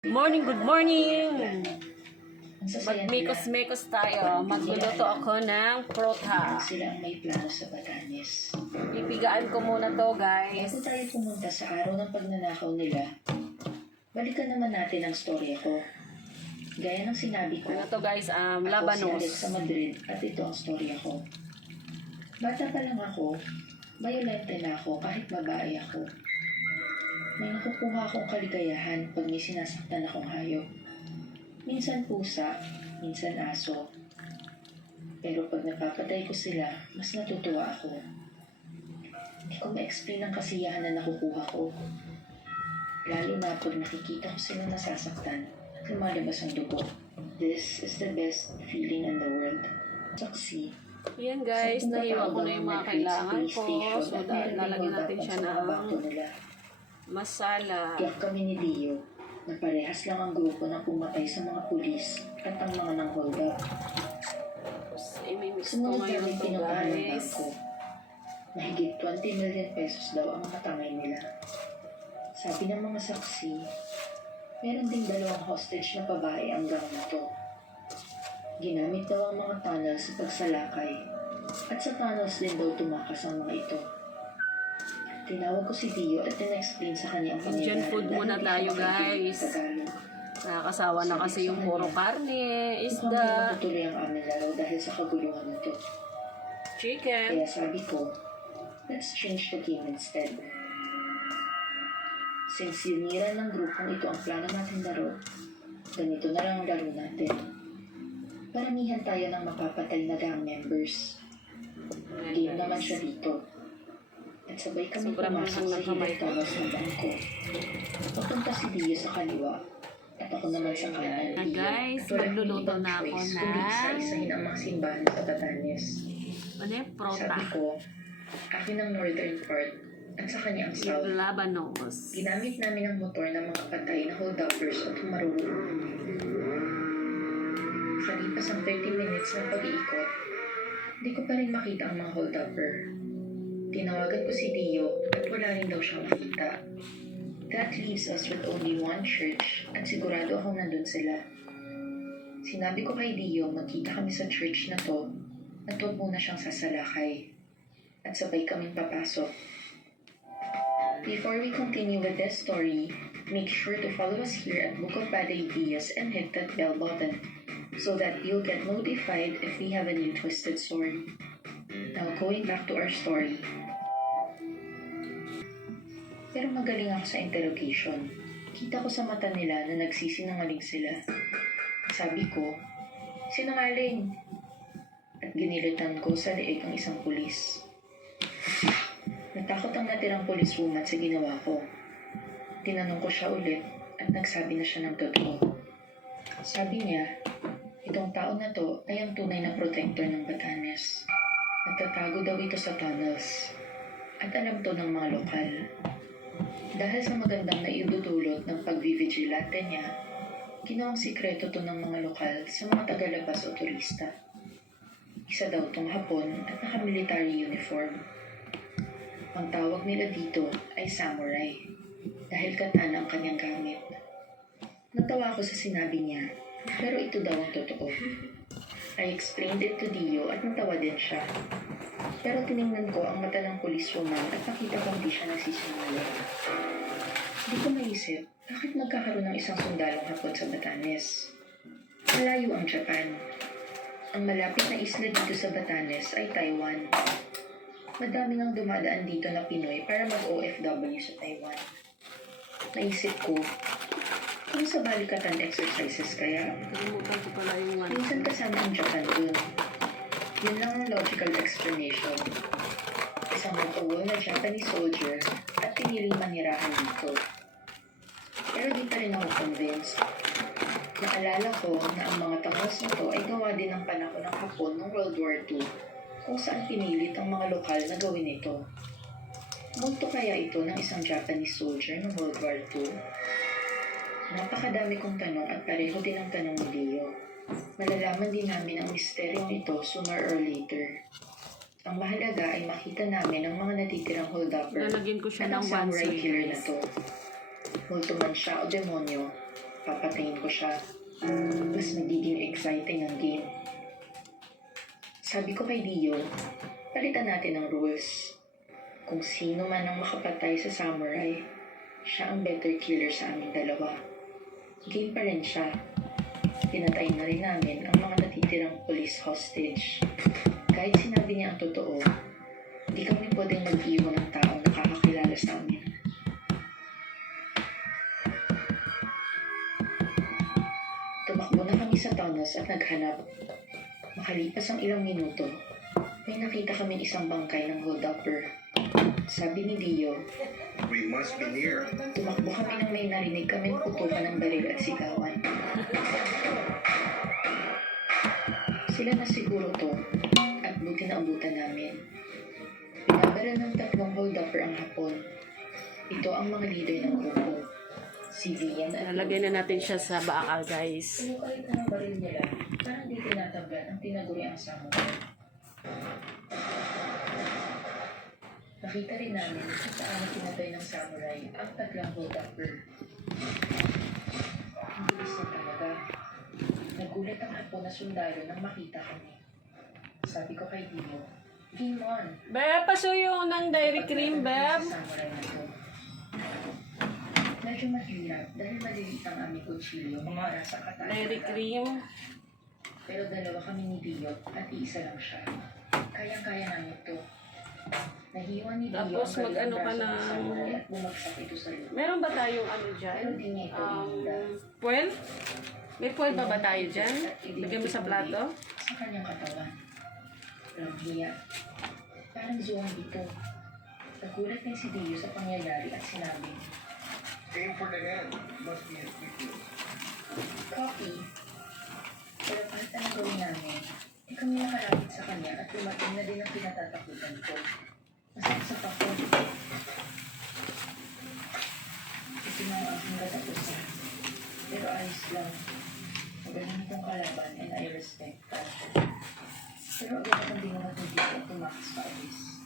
Good morning! Ang Magmikos-mikos tayo. Magluluto ako ng prota. sila ang may plano sa Batanes. Ipigaan ko muna to, guys. Bago tayo pumunta sa araw ng pagnanakaw nila, balikan naman natin ang storya ko. Gaya ng sinabi ko, Ano to, guys? ako si Labanos. Alex sa Madrid at ito ang storya ko. Bata pa lang ako, bayolente na ako kahit babae ako. May nakukuha akong kaligayahan pag may sinasaktan akong hayop. Minsan pusa, minsan aso. Pero pag napapatay ko sila, mas natutuwa ako. Hindi ko ma-explain ang kasiyahan na nakukuha ko. Lalo na pag nakikita ko sila nasasaktan at lumalabas ang dugo. This is the best feeling in the world. Saksi. Yan, guys. Nahiwa ko na yung mga kailangan ko. So, lalagyan natin siya ng masala. Tiyak kami ni Dio na parehas lang ang grupo na pumatay sa mga pulis at ang mga nang-hold up. I-mix ko Sumunod ngayon namin to, pinukahan ng guys. bangko. Mahigit 20 million pesos daw ang natangay nila. Sabi ng mga saksi, meron ding 2 hostage na babae ang gang na to. Ginamit daw ang mga tunnels sa pagsalakay at sa tunnels din daw tumakas ang mga ito. Tinawag ko si Dio at in-explain sa kanya ang Indian food muna tayo, guys. Nakakasawa na kasi yung puro karne, isda, Tuloy ang aming laro dahil sa kaguluhan na to. chicken. Kaya sabi ko, let's change the game instead. Since sinira ng grupong ito ang plano natin laro, ganito na lang ang laro natin. Paramihan tayo ng mapapatay na gang members. Game naman siya dito. At sabay kami Sobrang pumasok hanghang sa ng kamay hidden ko. tunnels ng bangko. Papunta si Dio sa kaliwa at ako naman sa kanan. Guys, At wala akong magluluto ibang na ako choice na kundi isa-isahin ang mga simbahan sa Batanes. ano yung prota? Sabi ko, akin ang northern part at sa kanya ang south. Yung labanos. Ginamit namin ang motor ng mga patay na hold-uppers at marurunong. Kalipas ang 30 minutes ng pag-iikot, hindi ko pa rin makita ang mga hold-upper. Tinawagan ko si Dio at wala rin daw siyang makita. That leaves us with only one church at sigurado akong nandun sila. Sinabi ko kay Dio magkita kami sa church na to at huwag muna siyang sasalakay. At sabay kaming papasok. Before we continue with this story, make sure to follow us here at Book of Bad Ideas and hit that bell button so that you'll get notified if we have a new twisted story. Now, going back to our story. Pero magaling ako sa interrogation. Kita ko sa mata nila na nagsisinungaling sila. Sabi ko, sinungaling! At ginilitan ko sa leeg ang isang pulis. Natakot ang natirang policewoman sa ginawa ko. Tinanong ko siya ulit at nagsabi na siya ng totoo. Sabi niya, itong tao na to ay ang tunay na protector ng Batanes. Nagtatago daw ito sa tunnels. At alam to ng mga lokal. Dahil sa magandang naidudulot ng pagvivigilante niya, ginawang sikreto to ng mga lokal sa mga tagalabas o turista. Isa daw tong Hapon at naka-military uniform. Ang tawag nila dito ay samurai dahil katana ang kanyang gamit. Natawa ako sa sinabi niya, pero ito daw ang totoo. I explained it to Dio at natawa din siya. Pero tiningnan ko ang mata ng policewoman at nakita kong di siya nagsisinungaling. Di ko maisip, bakit magkakaroon ng isang sundalong Hapon sa Batanes? Malayo ang Japan. Ang malapit na isla dito sa Batanes ay Taiwan. Madami nang dumadaan dito na Pinoy para mag-OFW sa Taiwan. Naisip ko, kung sa balikatan exercises kaya, Kalimutan ko pala yung ano. minsan kasama ang Japan dun. Yun lang ang logical explanation. Isang matuwal na Japanese soldier at piniling manirahan dito. Pero di pa rin ako convinced. Naalala ko na ang mga tunnels na to ay gawa din ng panahon ng Hapon noong World War II kung saan pinilit ang mga lokal na gawin ito. Multo kaya ito ng isang Japanese soldier noong World War II? Napakadami kong tanong at pareho din ang tanong ni Dio. Malalaman din namin ang misteryong ito sooner or later. Ang mahalaga ay makita namin ang mga natitirang hold-upper Lalagyan ko siya at ang ng samurai onesie, killer na guys. to. Multo man siya o demonyo, papatayin ko siya. Mas magiging exciting ang game. Sabi ko kay Dio, palitan natin ang rules. Kung sino man ang makapatay sa samurai, siya ang better killer sa aming dalawa. Game pa rin siya. Pinatay na rin namin ang mga natitirang police hostage. Kahit sinabi niya ang totoo, hindi kami pwedeng mag-iwan ng taong nakakakilala sa amin. Tumakbo na kami sa tunnels at naghanap. Makalipas ang ilang minuto, may nakita kami isang bangkay ng hold-upper. Sabi ni Dio, We must be near. tumakbo kami nang may narinig kaming putukan ng baril at sigawan. Sila na siguro to, at buti na abutan namin. Binabaril ng 3 hold-upper ang hapon. Ito ang mga leader ng grupo. Si Vian at Nalagay na natin siya sa bakal, guys. Sinukalit na ng baril nila, parang di tinatablan ang tinaguri ang samurai. Nakita rin namin kung paano pinatay ng samurai ang 3 hold-upper. Ang bilis na talaga. Nagulat ang hapon na sundalo nang makita kami. Sabi ko kay Dio, Game on! Beb, pasuyo ng dairy cream, Beb. Sa samurai na to. Medyo mahirap dahil maliliit ang aming kutsilyo para sa kataan. Dairy cream. Pero dalawa kami ni Dio at iisa lang siya. Kayang-kaya namin to. Nahiwa ni Dio Tapos ang kanilang mag-ano ka braso ng ng- samurai at bumagsak ito sa lupa. Meron ba tayong ano dyan? Pero di niya ito ininda. Puwel? May puwel ba tayo dyan? Lagyan mo sa plato? Sa kanyang katawan. Walang hiya. Parang zombie to. Nagulat din si Dio sa pangyayari at sinabi, Aim for the head. Must be a quick. Copy. Pero kahit anong gawin namin, di kami nakalapit sa kanya at lumating na din ang pinatatakutan ko. Masaksak ako. Ito na ang aking katapusan. Pero ayos lang. Magaling itong kalaban and I respect that. Pero agad akong di namatindi at tumakas pa alis.